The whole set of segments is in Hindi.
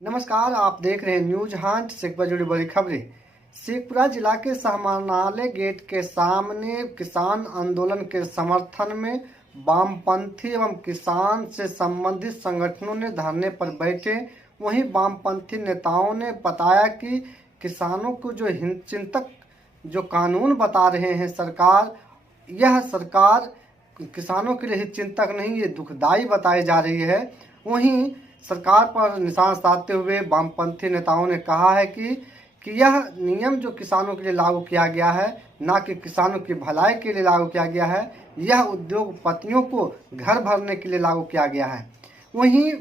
नमस्कार, आप देख रहे हैं न्यूज हंट। शेखपुरा जुड़ी बड़ी खबरें। शेखपुरा जिला के समाहरणालय गेट के सामने किसान आंदोलन के समर्थन में वामपंथी एवं किसान से संबंधित संगठनों ने धरने पर बैठे। वहीं वामपंथी नेताओं ने बताया कि किसानों को जो हितचिंतक जो कानून बता रहे हैं सरकार, यह सरकार किसानों के लिए हितचिंतक नहीं, ये दुखदाई बताई जा रही है। वहीं सरकार पर निशाना साधते हुए वामपंथी नेताओं ने कहा है कि यह नियम जो किसानों के लिए लागू किया गया है, ना कि किसानों की भलाई के लिए लागू किया गया है, यह उद्योगपतियों को घर भरने के लिए लागू किया गया है। वहीं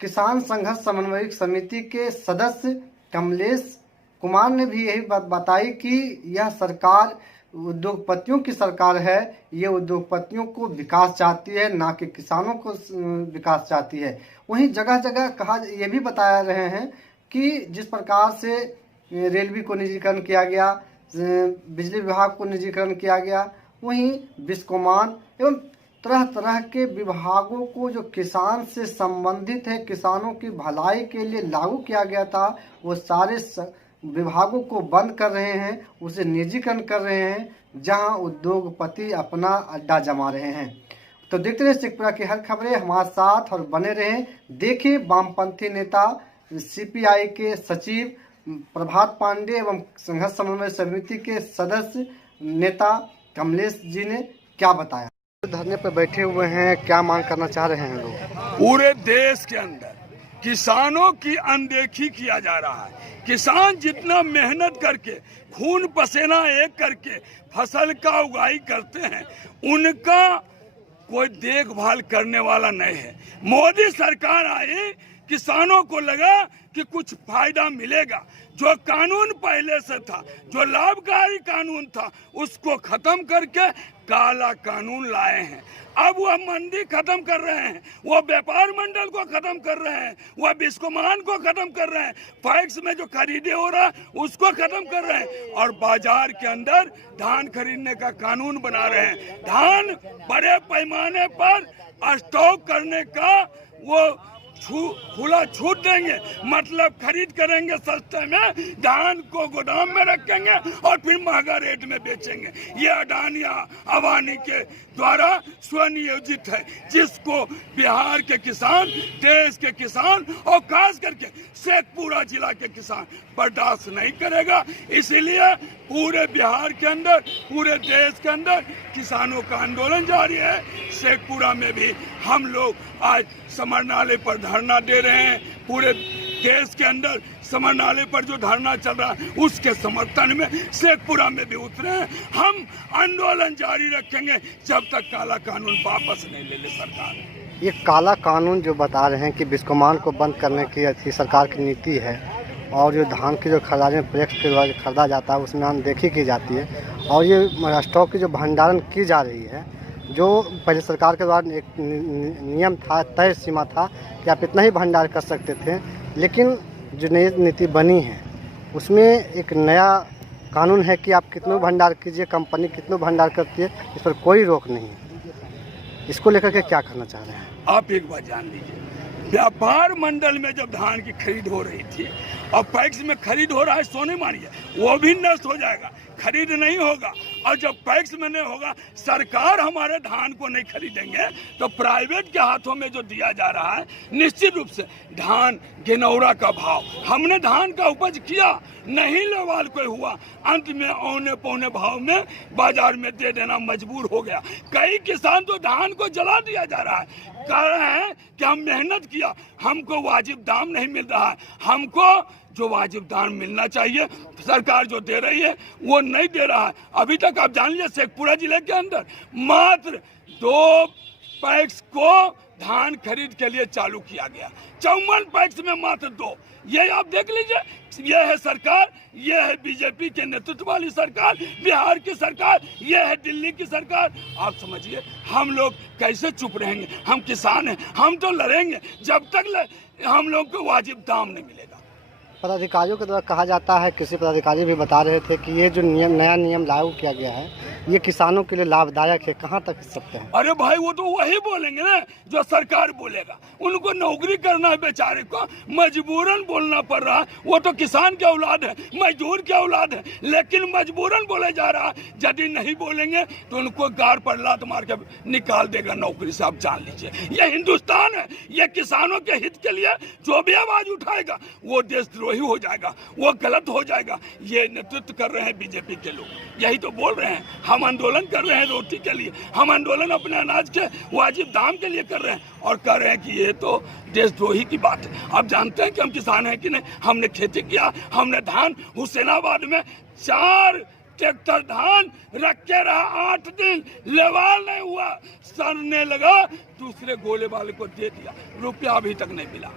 किसान संघर्ष समन्वय समिति के सदस्य कमलेश कुमार ने भी यही बात बताई कि यह सरकार उद्योगपतियों की सरकार है। ये उद्योगपतियों को विकास चाहती है, ना कि किसानों को विकास चाहती है। वहीं जगह जगह कहा ये भी बताया रहे हैं कि जिस प्रकार से रेलवे को निजीकरण किया गया, बिजली विभाग को निजीकरण किया गया, वहीं बिस्कोमान एवं तरह तरह के विभागों को जो किसान से संबंधित है, किसानों की भलाई के लिए लागू किया गया था, वो सारे विभागों को बंद कर रहे हैं, उसे निजीकरण कर रहे हैं, जहां उद्योगपति अपना अड्डा जमा रहे हैं। तो देखते रहे शेखपुरा की हर खबरें हमारे साथ और बने रहें। देखिए वामपंथी नेता सीपीआई के सचिव प्रभात पांडे एवं संघर्ष समन्वय समिति के सदस्य नेता कमलेश जी ने क्या बताया। धरने पर बैठे हुए हैं, क्या मांग करना चाह रहे हैं लोग? पूरे देश के अंदर किसानों की अनदेखी किया जा रहा है। किसान जितना मेहनत करके खून पसीना एक करके फसल का उगाई करते हैं, उनका कोई देखभाल करने वाला नहीं है। मोदी सरकार आई, किसानों को लगा कि कुछ फायदा मिलेगा। जो कानून पहले से था, जो लाभकारी कानून था, उसको खत्म करके काला कानून लाए हैं। अब वह मंडी खत्म कर रहे हैं, वो व्यापार मंडल को खत्म कर रहे हैं, वह बिस्कोमान को खत्म कर रहे हैं, फैक्स में जो खरीदे हो रहा है उसको खत्म कर रहे हैं, और बाजार के अंदर धान खरीदने का कानून बना रहे हैं। धान बड़े पैमाने पर स्टॉक करने का वो खुला छूट देंगे, मतलब खरीद करेंगे सस्ते में, धान को गोदाम में रखेंगे और फिर महंगा रेट में बेचेंगे। ये अडानिया अवानी के द्वारा स्वनियोजित है, जिसको बिहार के किसान, देश के किसान और खास करके शेखपुरा जिला के किसान बर्दाश्त नहीं करेगा। इसीलिए पूरे बिहार के अंदर, पूरे देश के अंदर किसानों का आंदोलन जारी है। शेखपुरा में भी हम लोग आज समाहरणालय पर धरना दे रहे हैं। पूरे देश के अंदर समाहरणालय पर जो धरना चल रहा है उसके समर्थन में शेखपुरा में भी उतरे हैं। हम आंदोलन जारी रखेंगे जब तक काला कानून वापस नहीं ले ले सरकार। ये काला कानून जो बता रहे हैं कि बिस्कोमान को बंद करने की अच्छी सरकार की नीति है, और जो धान की जो खरीदारी पैक्स के द्वारा खरीदा जाता है उसमें अनदेखी की जाती है, और ये स्टॉक की जो भंडारण की जा रही है, जो पहले सरकार के द्वारा एक नियम था, तय सीमा था कि आप इतना ही भंडार कर सकते थे, लेकिन जो नई नीति बनी है उसमें एक नया कानून है कि आप कितनों भंडार कीजिए, कंपनी कितनों भंडार करती है, इस पर कोई रोक नहीं है। इसको लेकर के क्या करना चाह रहे हैं आप? एक बात जान लीजिए, व्यापार मंडल में जब धान की खरीद हो रही थी और पैक्स में खरीद हो रहा है, सोने मानिए वो भी नष्ट हो जाएगा, खरीद नहीं होगा। और जब पैक्स में नहीं होगा, सरकार हमारे धान को नहीं खरीदेंगे तो प्राइवेट के हाथों में जो दिया जा रहा है, निश्चित रूप से धान गिनौरा का भाव, हमने धान का उपज किया, नहीं लेवाल कोई हुआ, अंत में औने पौने भाव में बाजार में दे देना मजबूर हो गया। कई किसान तो धान को जला दिया जा रहा है, कह रहे हैं कि हम मेहनत किया, हमको वाजिब दाम नहीं मिल रहा है। हमको जो वाजिब दाम मिलना चाहिए सरकार जो दे रही है वो नहीं दे रहा है। अभी तक आप जान लीजिए शेखपुरा जिले के अंदर मात्र 2 पैक्स को धान खरीद के लिए चालू किया गया, 54 पैक्स में मात्र 2। ये आप देख लीजिए, ये है सरकार, ये है बीजेपी के नेतृत्व वाली सरकार, बिहार की सरकार, ये है दिल्ली की सरकार। आप समझिए हम लोग कैसे चुप रहेंगे? हम किसान हैं, हम तो लड़ेंगे जब तक हम लोग को वाजिब दाम नहीं मिलेगा। पदाधिकारियों के द्वारा कहा जाता है, किसी पदाधिकारी भी बता रहे थे कि ये जो नया नियम लागू किया गया है ये किसानों के लिए लाभदायक है, कहाँ तक सकते हैं? अरे भाई वो तो वही बोलेंगे ना जो सरकार बोलेगा। उनको नौकरी करना है, बेचारे को मजबूरन बोलना पड़ रहा है। वो तो किसान के औलाद है, मजदूर के औलाद है, लेकिन मजबूरन बोले जा रहा है। यदि नहीं बोलेंगे तो उनको गार पर लात मार के निकाल देगा नौकरी से। आप जान लीजिए ये हिंदुस्तान है, ये किसानों के हित के लिए जो भी आवाज उठाएगा वो देशद्रोही हो जाएगा, वो गलत हो जाएगा। ये नेतृत्व कर रहे हैं बीजेपी के लोग, यही तो बोल रहे हैं। हम आंदोलन कर रहे हैं रोटी के लिए, हम आंदोलन अपने अनाज के वाजिब दाम के लिए कर रहे हैं और कह रहे हैं कि ये तो देशद्रोही की बात है। आप जानते हैं कि हम किसान हैं कि नहीं? हमने खेती किया, हमने धान हुसैनाबाद में 4 ट्रैक्टर धान रख के रहा, 8 दिन लेवाल नहीं हुआ, सड़ने लगा, दूसरे गोले वाले को दे दिया, रुपया अभी तक नहीं मिला।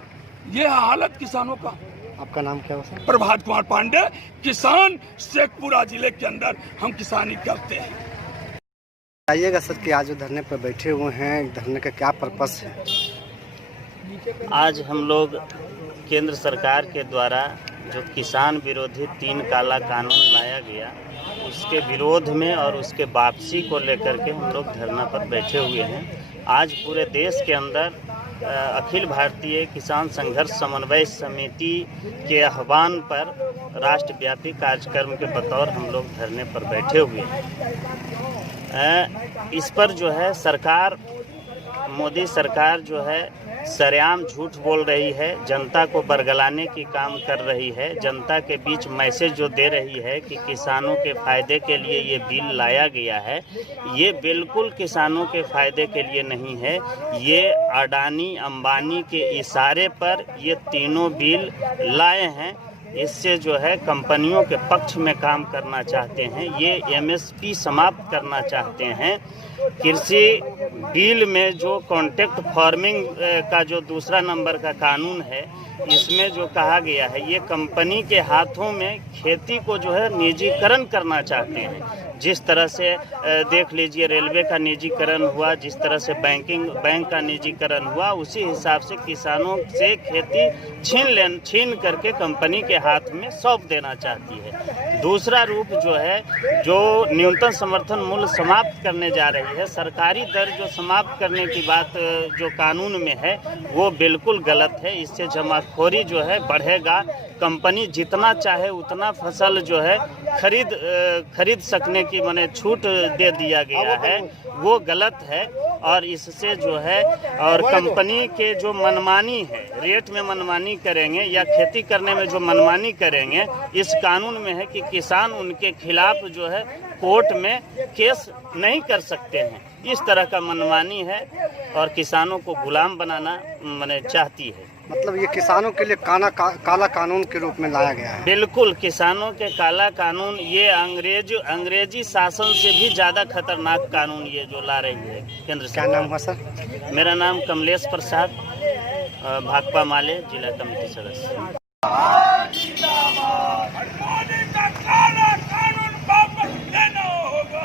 ये हालत किसानों का। आपका नाम क्या है सर? प्रभात कुमार पांडे, किसान, शेखपुरा जिले के अंदर हम किसानी करते हैं। बताइएगा सर कि आज जो धरने पर बैठे हुए हैं, धरने का क्या पर्पस है? आज हम लोग केंद्र सरकार के द्वारा जो किसान विरोधी 3 काला कानून लाया गया उसके विरोध में और उसके वापसी को लेकर के हम लोग धरना पर बैठे हुए हैं। आज पूरे देश के अंदर अखिल भारतीय किसान संघर्ष समन्वय समिति के आह्वान पर राष्ट्रव्यापी कार्यक्रम के बतौर हम लोग धरने पर बैठे हुए हैं। इस पर जो है सरकार, मोदी सरकार जो है सरेआम झूठ बोल रही है, जनता को बरगलाने की काम कर रही है, जनता के बीच मैसेज जो दे रही है कि किसानों के फायदे के लिए ये बिल लाया गया है, ये बिल्कुल किसानों के फायदे के लिए नहीं है। ये अडानी अंबानी के इशारे पर ये तीनों बिल लाए हैं। इससे जो है कंपनियों के पक्ष में काम करना चाहते हैं, ये एमएसपी समाप्त करना चाहते हैं। कृषि बिल में जो कॉन्ट्रैक्ट फार्मिंग का जो दूसरा नंबर का कानून है, इसमें जो कहा गया है ये कंपनी के हाथों में खेती को जो है निजीकरण करना चाहते हैं। जिस तरह से देख लीजिए रेलवे का निजीकरण हुआ, जिस तरह से बैंक का निजीकरण हुआ, उसी हिसाब से किसानों से खेती छीन करके कंपनी के हाथ में सौंप देना चाहती है। दूसरा रूप जो है, जो न्यूनतम समर्थन मूल्य समाप्त करने जा रही है, सरकारी दर जो समाप्त करने की बात जो कानून में है वो बिल्कुल गलत है। इससे जमाखोरी जो है बढ़ेगा। कंपनी जितना चाहे उतना फसल जो है खरीद सकने की माने छूट दे दिया गया है, वो गलत है। और इससे जो है और कंपनी के जो मनमानी है, रेट में मनमानी करेंगे या खेती करने में जो मनमानी करेंगे, इस कानून में है कि किसान उनके खिलाफ जो है कोर्ट में केस नहीं कर सकते हैं। इस तरह का मनमानी है और किसानों को गुलाम बनाना माने चाहती है। मतलब ये किसानों के लिए काला कानून के रूप में लाया गया है? बिल्कुल, किसानों के काला कानून, ये अंग्रेजी शासन से भी ज़्यादा खतरनाक कानून ये जो ला रही है केंद्र सरकार। क्या नाम हुआ सर? मेरा नाम कमलेश प्रसाद, भाकपा माले जिला कमेटी सदस्य। मोदी का काला कानून वापस लेना होगा।